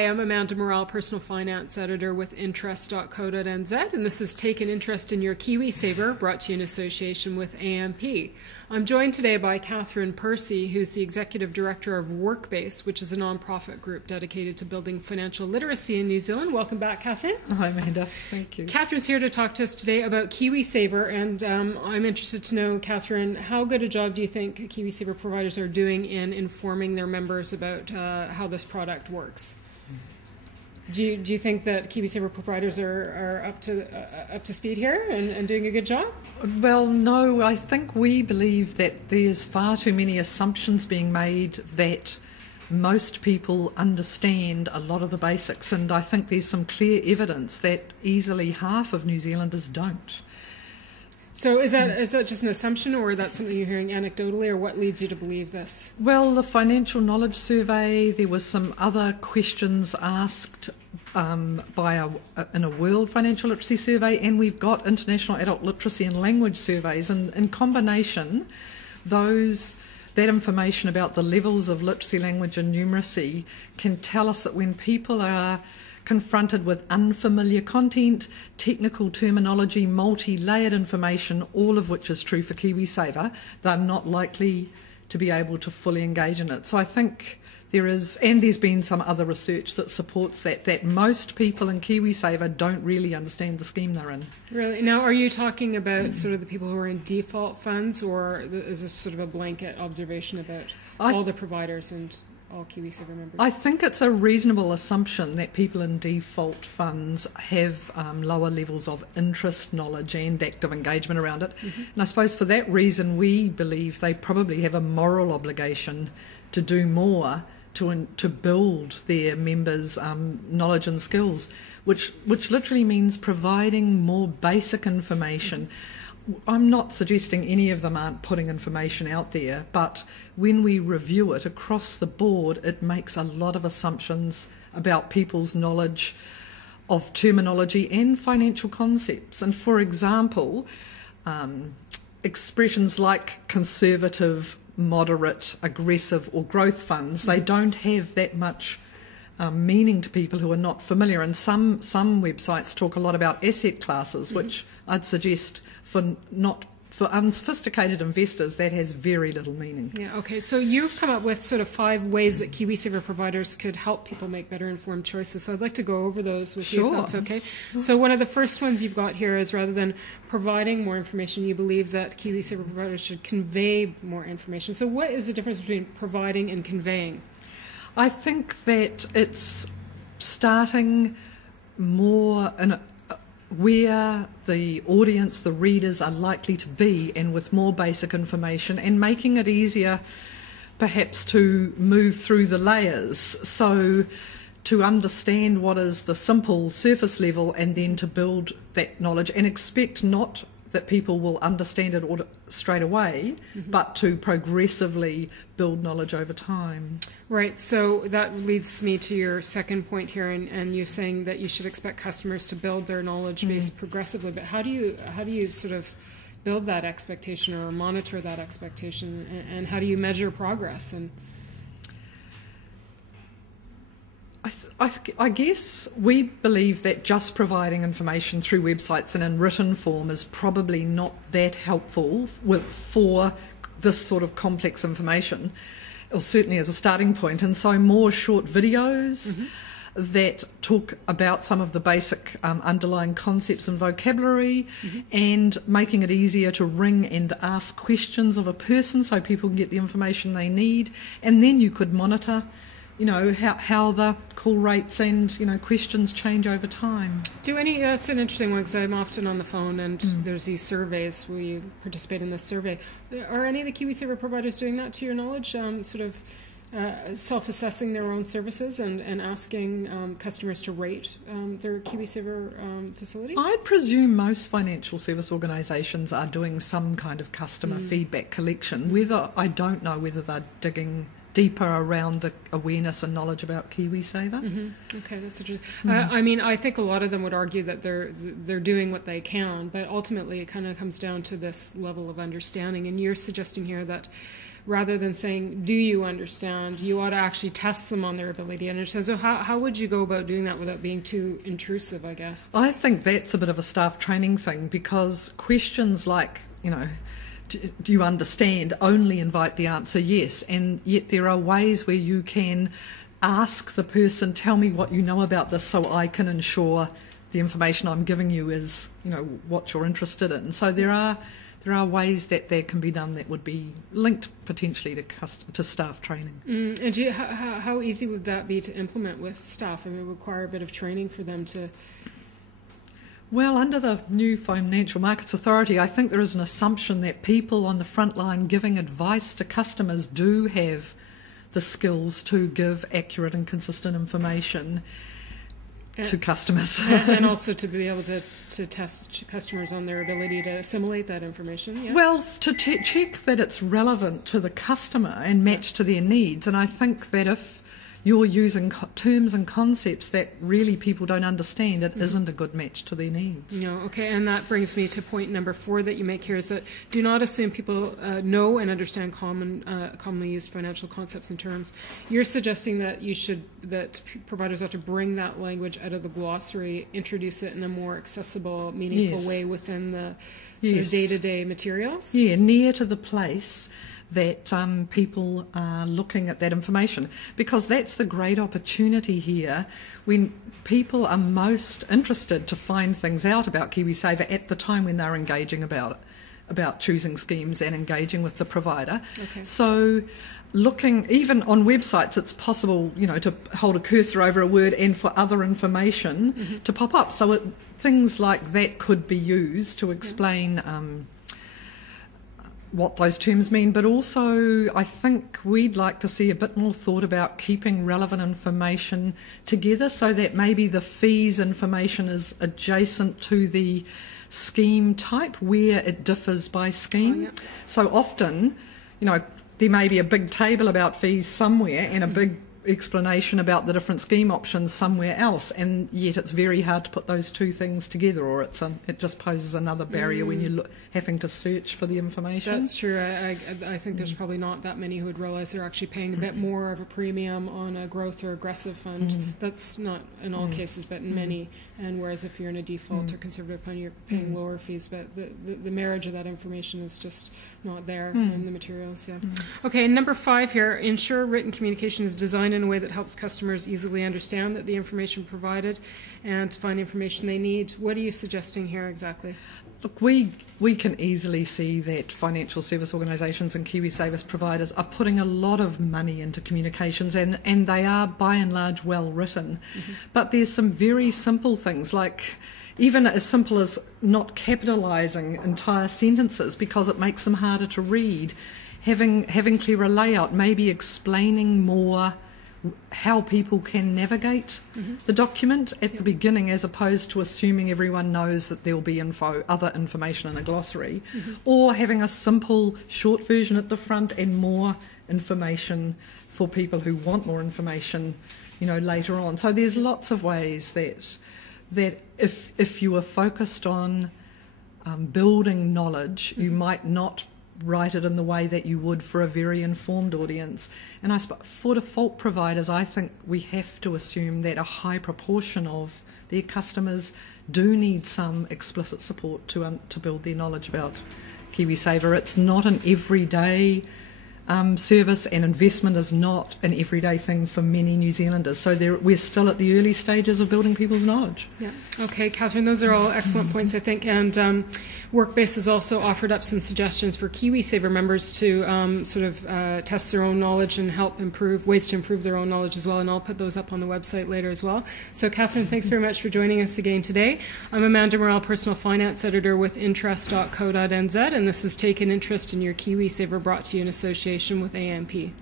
Hi, I'm Amanda Morrell, Personal Finance Editor with Interest.co.nz, and this is Take an Interest in Your KiwiSaver, brought to you in association with AMP. I'm joined today by Katherine Percy, who's the Executive Director of Workbase, which is a non-profit group dedicated to building financial literacy in New Zealand. Welcome back, Katherine. Hi, Amanda. Thank you. Katherine's here to talk to us today about KiwiSaver, and I'm interested to know, Katherine, how good a job do you think KiwiSaver providers are doing in informing their members about how this product works? Do you think that KiwiSaver providers are up to speed here and doing a good job? Well, no, I think we believe that there's far too many assumptions being made that most people understand a lot of the basics, and I think there's some clear evidence that easily half of New Zealanders don't. So is that just an assumption, or is that something you're hearing anecdotally, or what leads you to believe this? Well, the Financial Knowledge Survey, there was some other questions asked in a World Financial Literacy Survey, and we've got International Adult Literacy and Language Surveys, and in combination, that information about the levels of literacy, language and numeracy can tell us that when people are confronted with unfamiliar content, technical terminology, multi-layered information, all of which is true for KiwiSaver, they're not likely to be able to fully engage in it. So I think there is, and there's been some other research that supports that most people in KiwiSaver don't really understand the scheme they're in. Really? Now, are you talking about sort of the people who are in default funds, or is this sort of a blanket observation about all the providers and all KiwiSaver members? I think it's a reasonable assumption that people in default funds have lower levels of interest, knowledge and active engagement around it. Mm-hmm. And I suppose for that reason we believe they probably have a moral obligation to do more to build their members' knowledge and skills, which literally means providing more basic information. I'm not suggesting any of them aren't putting information out there, but when we review it across the board, it makes a lot of assumptions about people's knowledge of terminology and financial concepts. And for example, expressions like conservative, moderate, aggressive or growth funds, they don't have that much meaning to people who are not familiar. And some websites talk a lot about asset classes, which I'd suggest for unsophisticated investors, that has very little meaning. Yeah, okay. So you've come up with sort of 5 ways that KiwiSaver providers could help people make better informed choices. So I'd like to go over those with you, if that's okay. So one of the first ones you've got here is, rather than providing more information, you believe that KiwiSaver providers should convey more information. So what is the difference between providing and conveying? I think that it's starting more in where the audience, the readers are likely to be, and with more basic information, and making it easier perhaps to move through the layers. So to understand what is the simple surface level and then to build that knowledge, and expect not that people will understand it straight away, but to progressively build knowledge over time. Right, so that leads me to your second point here, and you're saying that you should expect customers to build their knowledge base progressively. But how do you sort of build that expectation or monitor that expectation, and how do you measure progress? And I guess we believe that just providing information through websites and in written form is probably not that helpful for this sort of complex information, or certainly as a starting point. And so more short videos that talk about some of the basic underlying concepts and vocabulary, and making it easier to ring and ask questions of a person so people can get the information they need. And then you could monitor how the call rates and, questions change over time. That's an interesting one, because I'm often on the phone and there's these surveys where you participate in this survey. Are any of the KiwiSaver providers doing that, to your knowledge, self-assessing their own services and asking customers to rate their KiwiSaver facilities? I'd presume most financial service organisations are doing some kind of customer feedback collection. I don't know whether they're digging deeper around the awareness and knowledge about KiwiSaver. Okay, that's interesting. I think a lot of them would argue that they're doing what they can, but ultimately it kind of comes down to this level of understanding. And you're suggesting here that rather than saying, do you understand? You ought to actually test them on their ability to understand. So how would you go about doing that without being too intrusive, I guess? I think that's a bit of a staff training thing, because questions like, do you understand, only invite the answer yes, and yet there are ways where you can ask the person, tell me what you know about this so I can ensure the information I'm giving you is, what you're interested in. So there are ways that can be done that would be linked potentially to staff training. And how easy would that be to implement with staff? I mean, it would require a bit of training for them to... Well, under the new Financial Markets Authority, I think there is an assumption that people on the front line giving advice to customers do have the skills to give accurate and consistent information to customers. And also to be able to test customers on their ability to assimilate that information. Yeah? Well, to check that it's relevant to the customer and matched to their needs. And I think that if you're using terms and concepts that really people don't understand, it isn't a good match to their needs. No, okay, and that brings me to point number 4 that you make here, is that do not assume people know and understand commonly used financial concepts and terms. You're suggesting that that providers ought to bring that language out of the glossary, introduce it in a more accessible, meaningful way within the sort of day-to-day materials? Yeah, near to the place that people are looking at that information, because that's the great opportunity here when people are most interested to find things out about KiwiSaver at the time when they're engaging about choosing schemes and engaging with the provider. Okay. So looking, even on websites, it's possible, to hold a cursor over a word and for other information to pop up. So things like that could be used to explain what those terms mean, but also I think we'd like to see a bit more thought about keeping relevant information together so that maybe the fees information is adjacent to the scheme type where it differs by scheme. Oh, yeah. So often, there may be a big table about fees somewhere and a big explanation about the different scheme options somewhere else, and yet it's very hard to put those two things together, or it just poses another barrier when you're having to search for the information. That's true. I think there's probably not that many who would realise they're actually paying a bit more of a premium on a growth or aggressive fund. That's not in all cases, but in many. And whereas if you're in a default or conservative fund, you're paying lower fees, but the marriage of that information is just not there in the materials. Yeah. Okay, and number 5 here, ensure written communication is designed in a way that helps customers easily understand that the information provided and to find information they need. What are you suggesting here exactly? Look, we can easily see that financial service organisations and KiwiSaver providers are putting a lot of money into communications, and they are by and large well written. But there's some very simple things, like even as simple as not capitalising entire sentences because it makes them harder to read, having clearer layout, maybe explaining more how people can navigate the document at the beginning, as opposed to assuming everyone knows that there will be other information in a glossary, or having a simple short version at the front and more information for people who want more information, later on. So there's lots of ways that if you are focused on building knowledge, you might not write it in the way that you would for a very informed audience. And I suppose for default providers, I think we have to assume that a high proportion of their customers do need some explicit support to build their knowledge about KiwiSaver. It's not an everyday service, and investment is not an everyday thing for many New Zealanders. So we're still at the early stages of building people's knowledge. Yeah. Okay, Katherine, those are all excellent points, I think. And Workbase has also offered up some suggestions for KiwiSaver members to test their own knowledge and help improve ways to improve their own knowledge as well. And I'll put those up on the website later as well. So, Katherine, thanks very much for joining us again today. I'm Amanda Morrell, Personal Finance Editor with interest.co.nz, and this is Take an Interest in Your KiwiSaver, brought to you in association with AMP.